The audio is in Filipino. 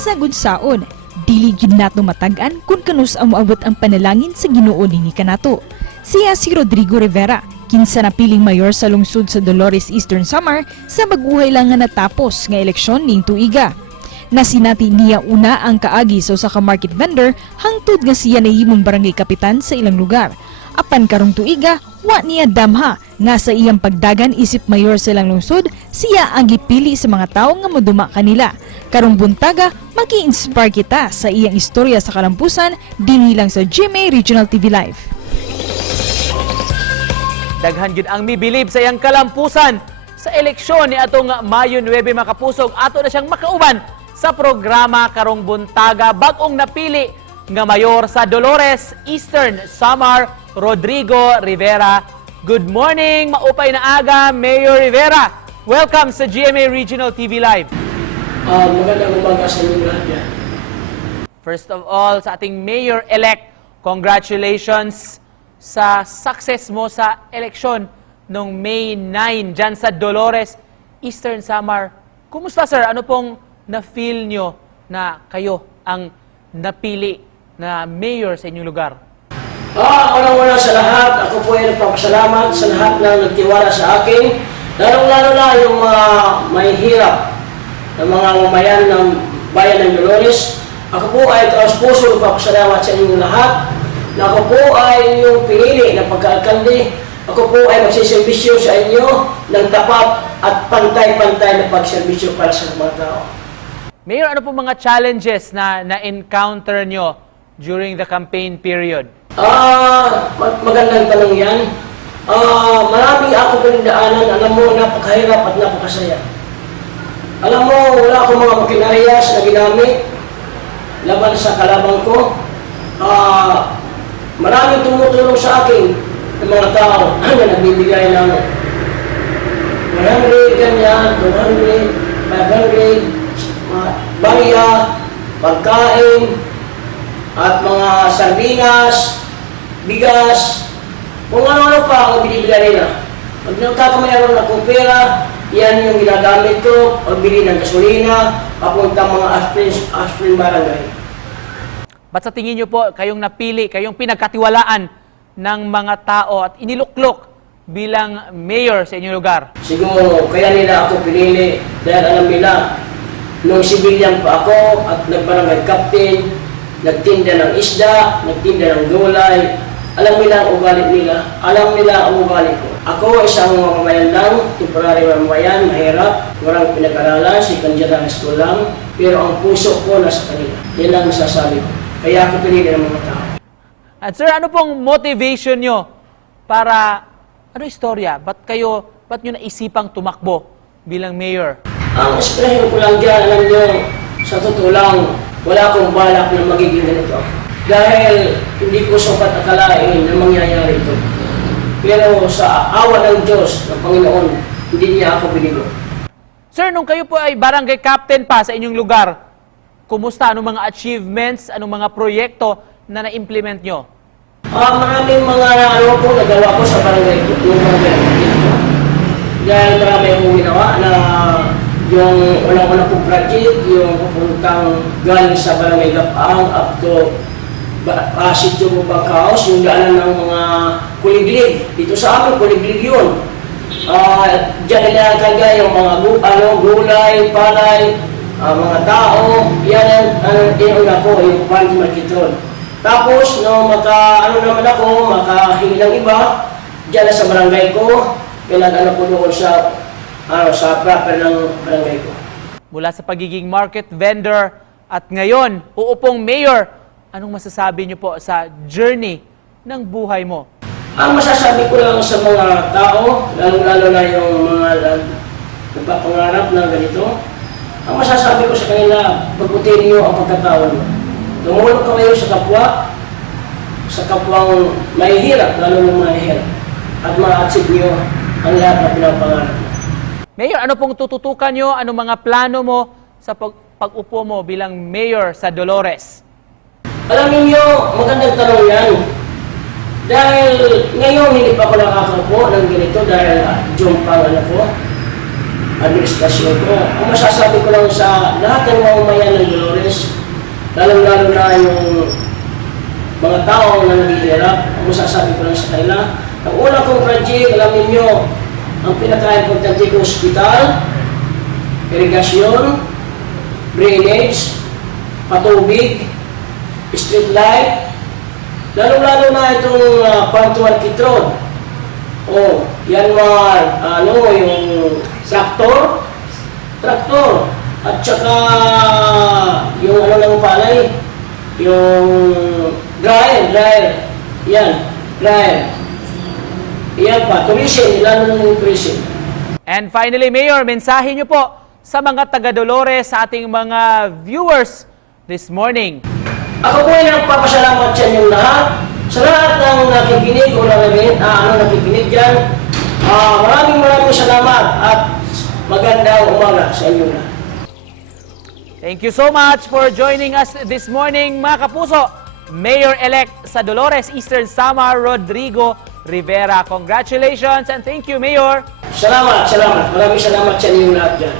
Kasagod saon, dili gyud nato matag-an kung kanus ang moabot ang panalangin sa Ginoo ni kanato. Siya si Rodrigo Rivera, kinsa napiling mayor sa lungsod sa Dolores Eastern Samar sa baguhay lang nga natapos nga eleksyon ning tuiga. Nasinati niya una ang kaagi sa usa ka market vendor hangtod nga siya nahimong barangay kapitan sa ilang lugar. Apan karong tuiga, wa niya damha nga sa iyang pagdagan isip mayor sa ilang lungsod, siya ang gipili sa mga tawo nga moduma kanila. Karong buntaga, maki-inspire kita sa iyang istorya sa kalampusan dinhi lang sa GMA Regional TV Live. Daghan gyud ang mibilib sa iyang kalampusan sa eleksyon ni atong Mayo 9 makapusog, ato na siyang makauban sa programa karong buntaga bag-ong napili nga mayor sa Dolores Eastern Samar, Rodrigo Rivera. Good morning, maupay na aga, Mayor Rivera. Welcome sa GMA Regional TV Live. Magandang umaga sa inyo lahat yan. First of all, sa ating Mayor-elect, congratulations sa success mo sa eleksyon noong May 9 dyan sa Dolores Eastern Samar. Kumusta, sir? Ano pong na-feel nyo na kayo ang napili na mayor sa inyong lugar? Unang-una sa lahat, ako po ay nagpapasalamat sa lahat na nagtiwala sa akin, lalong-lalo na yung mga mahihirap na mga mamayan ng bayan ng Dolores. Ako po ay taos-puso nagpapasalamat sa inyong lahat na ako po ay yung pinili na pagkaalkalde. Ako po ay magsiservisyo sa inyo ng tapat at pantay-pantay na pagserbisyo para sa mga tao. Mayor, ano po mga challenges na na-encounter nyo during the campaign period? Magandang tanong yan. Maraming ako pinagdaanan. Alam mo, napakahirap at napakasaya. Alam mo, wala akong mga makinaryas na ginamit laban sa kalabang ko. Maraming tumutulong sa akin ng mga tao na nagbibigay ng 100, ganyan, 200, 500, barya, pagkain, at mga sardinas, bigas, kung ano-ano pa ang binibigay nila. Pag nagkakamayroon na kong pera, yan yung ginagamit ko, pagbili ng gasolina, papunta mga aspirin barangay. Ba't sa tingin nyo po, kayong napili, kayong pinagkatiwalaan ng mga tao at iniluklok bilang mayor sa inyong lugar? Siguro, kaya nila ako pinili dahil alam nila, nung sibilyan pa ako at nagbarangay captain, nagtinda ng isda, nagtinda ng gulay, alam nila ang ugali nila, alam nila ang ugali ko. Ako isang mamamayan lang, temporary mamamayan, mahirap, walang pinag-aralan, second-year school lang, pero ang puso ko nasa kanila. Yan ang masasabi ko. Kaya ako pinili ng mga tao. At sir, ano pong motivation nyo para, ano istorya? Ba't nyo naisipang tumakbo bilang mayor? Ang inspirasyon ko lang dyan, alam nyo, sa totoo lang, wala akong balak na magiging ganito. Dahil hindi ko sapat akalain na mangyayari ito. Pero sa awa ng Diyos, ng Panginoon, hindi niya ako binigo. Sir, nung kayo po ay barangay captain pa sa inyong lugar, kumusta? Anong mga achievements, anong mga proyekto na na-implement nyo? Maraming mga nagawa ko sa barangay ko. Dahil marami akong ginawa na yung unang-unang kong project, yung pupuntang galing sa barangay Gapaang up to Sitio Bubangkaos, yung daanan ng mga kuliglig. Dito sa amin, kuliglig yun. Diyan nila kagaya yung mga gulay, palay, mga tao. Yan ang inuna ko, yung Panty Market Road. Tapos, no, makahingi ng iba, diyan na sa barangay ko, pinag-ano ko doon sa proper ng barangay ko. Mula sa pagiging market vendor at ngayon, uupong mayor, anong masasabi niyo po sa journey ng buhay mo? Ang masasabi ko lang sa mga tao, lalo na yung mga nagpapangarap na ganito, ang masasabi ko sa kanila, pagputin niyo ang pagkatao niyo. Tumulong kayo sa kapwang mahihirap, lalo ng mahihirap, at ma-achieve niyo ang lahat na pinapangarap niyo. Mayor, ano pong tututukan nyo? Ano mga plano mo sa pag-upo mo bilang mayor sa Dolores? Alam niyo, magandang tanong yan. Dahil ngayon hindi pa ako nakakaupo ng ganito dahil June pang ano ko. administrasyon ko. Ang masasabi ko lang sa lahat ng mamamayan ng Dolores, lalong-lalo na yung mga tao na naghihirap, ang masasabi ko lang sa kanila, ang una kong project, alam ninyo, ang pinaka-importante ko, hospital, irigasyon, drainage, patubig, street light, lalong-lalo na itong Pantuan Kitron. O, yan mga, yung traktor, at saka yung ng palay, yung dryer, yan, dryer. Yan pa, tourism, lalo na yung tourism. And finally, Mayor, mensahe niyo po sa mga taga-Dolores, sa ating mga viewers this morning. Ako po ay nagpapasalamat sa inyong lahat, sa lahat ng nakikinig o nakikinig dyan. Maraming salamat at magandang umaga sa inyong lahat. Thank you so much for joining us this morning, mga kapuso. Mayor-elect sa Dolores Eastern Samar, Rodrigo Rivera. Congratulations and thank you, Mayor. Salamat. Maraming salamat sa inyong lahat dyan.